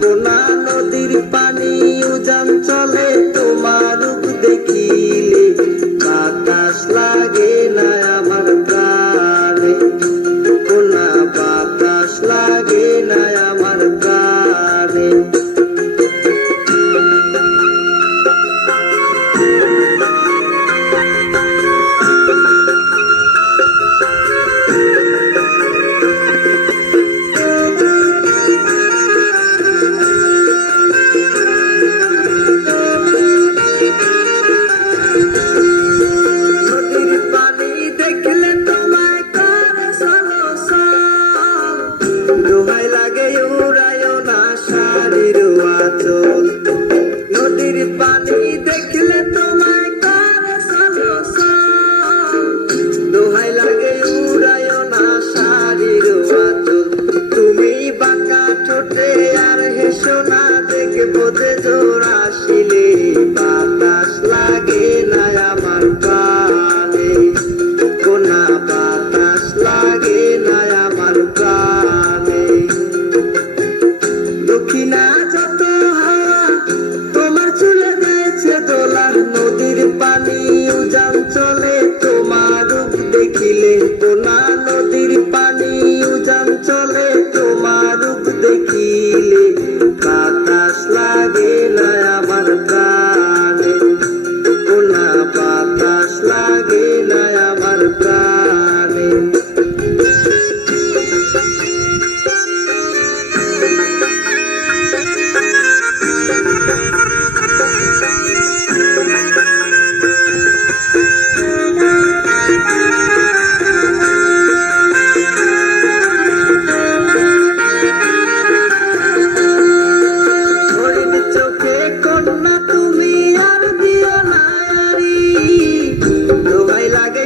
কোনা নদীর পানি উজান চলে তোমার রূপ দেখিলে বাতাস লাগে না আমার প্রাণে কোনা বাতাস লাগে না আমার প্রাণে দোহাই লাগে উড়ায়ও না শাড়ির আঁচল নদীর পানি দেখলে তোমায় করে সলসল দোহাই লাগে উড়ায়ও না শাড়ির আঁচল তুমি বাঁকা ঠোঁটে আর হেসো না দেখবো যে জোর আসিলে বাতাস লাগে না আমার প্রাণে কোনা বাতাস লাগে না আমার প্রাণে দক্ষিণা যত হাওয়া তোমার চুলে দিয়েছে দোলা নদীর পানি উজান চলে তোমার রূপ দেখিলে কোনা নদীর পানি উজান চলে তোমার রূপ দেখিলে বাতাস লাগে না আমার প্রাণে কোনা বাতাস লাগে না আমার প্রাণে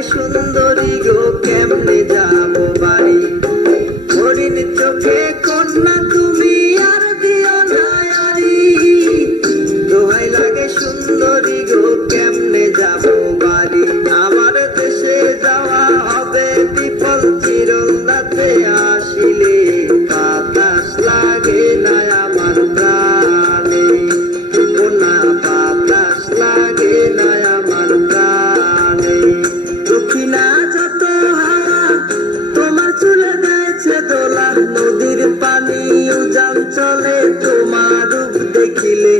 সুন্দরী গো কেমনে যাবো বাড়ি হরিণ চোখে কন্যা তুমি আর দিও না আরি দোহাই লাগে সুন্দরী গো কেমনে যাবো বাড়ি আমার দেশে যাওয়া হবে বিফল চিরন্দাতে আসিলে বাতাস লাগে না আমার প্রাণে কোনা বাতাস লাগে না আমার প্রাণে দক্ষিণা যত হাওয়া তোমার চুলে দিয়েছে দোলা নদীর পানি উজান চলে তোমার রূপ দেখিলে